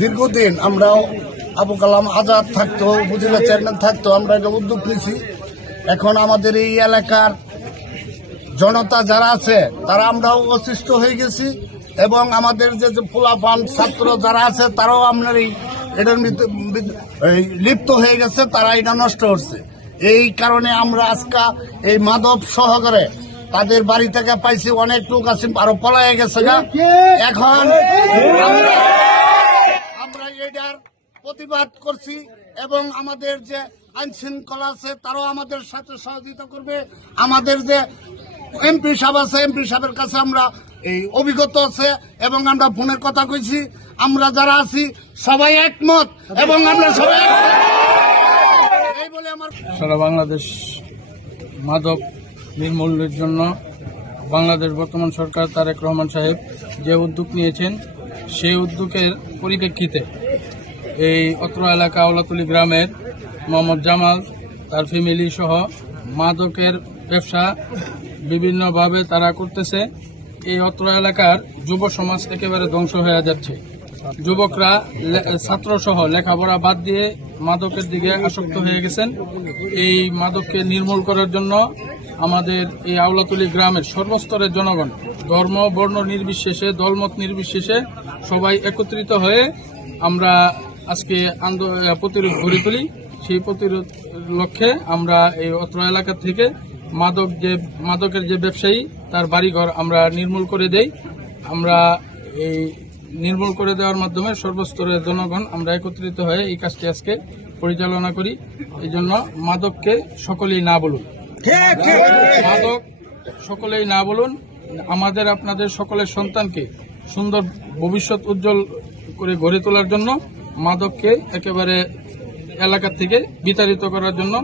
দীর্ঘদিন আমরাও আবু কালাম আজাদ থাকতো, উপজেলা চেয়ারম্যান থাকতো, আমরা এটা উদ্যোগ নিয়েছি। এখন আমাদের এই এলাকার জনতা যারা আছে তারা আমরাও অসিষ্ট হয়ে গেছি, এবং আমাদের যে পোলাপান ছাত্র যারা আছে তারাও আপনার এটার লিপ্ত হয়ে গেছে, তারা এটা নষ্ট করছে। এই কারণে আমরা আজকে এই মাদক সহকারে তাদের বাড়ি থেকে পাইছি, অনেক লোক আছে আরো পলায় গেছে গা। এখন আমরা এটার প্রতিবাদ করছি, এবং আমাদের যে আইন শৃঙ্খলা আছে তারাও আমাদের সাথে সহযোগিতা করবে। আমাদের যে এমপি সাহেব আছে, এমপি সাহেবের কাছে আমরা এই অভিজ্ঞত আছে, এবং আমরা ফোনের কথা কইছি। আমরা যারা আছি সবাই একমত, এবং আমরা সবাই এই বলে আমার সারা বাংলাদেশ মাদক নির্মূলের জন্য বাংলাদেশ বর্তমান সরকার তারেক রহমান সাহেব যে উদ্যোগ নিয়েছেন, সেই উদ্যোগের পরিপ্রেক্ষিতে এই অত্র এলাকা আওলাতুলি গ্রামের মোহাম্মদ জামাল তার ফ্যামিলি সহ মাদকের ব্যবসা বিভিন্নভাবে তারা করতেছে। এই অত্র এলাকার যুব সমাজ একেবারে ধ্বংস হয়ে যাচ্ছে। যুবকরা ছাত্র সহ লেখাপড়া বাদ দিয়ে মাদকের দিকে আসক্ত হয়ে গেছেন। এই মাদককে নির্মূল করার জন্য আমাদের এই আওলাতুলি গ্রামের সর্বস্তরের জনগণ ধর্ম বর্ণ নির্বিশেষে, দলমত নির্বিশেষে সবাই একত্রিত হয়ে আমরা আজকে প্রতিরোধ গড়ে তুলি। সেই প্রতিরোধ লক্ষ্যে আমরা এই অত্র এলাকা থেকে মাদকের যে ব্যবসায়ী তার বাড়িঘর আমরা নির্মূল করে দেই। আমরা এই নির্মূল করে দেওয়ার মাধ্যমে সর্বস্তরের জনগণ আমরা একত্রিত হয়ে এই কাজটি আজকে পরিচালনা করি। এই জন্য মাদককে সকলেই না বলুন, মাদক সকলেই না বলুন। আমাদের আপনাদের সকলের সন্তানকে সুন্দর ভবিষ্যৎ উজ্জ্বল করে গড়ে তোলার জন্য মাদককে একেবারে এলাকা থেকে বিতাড়িত করার জন্য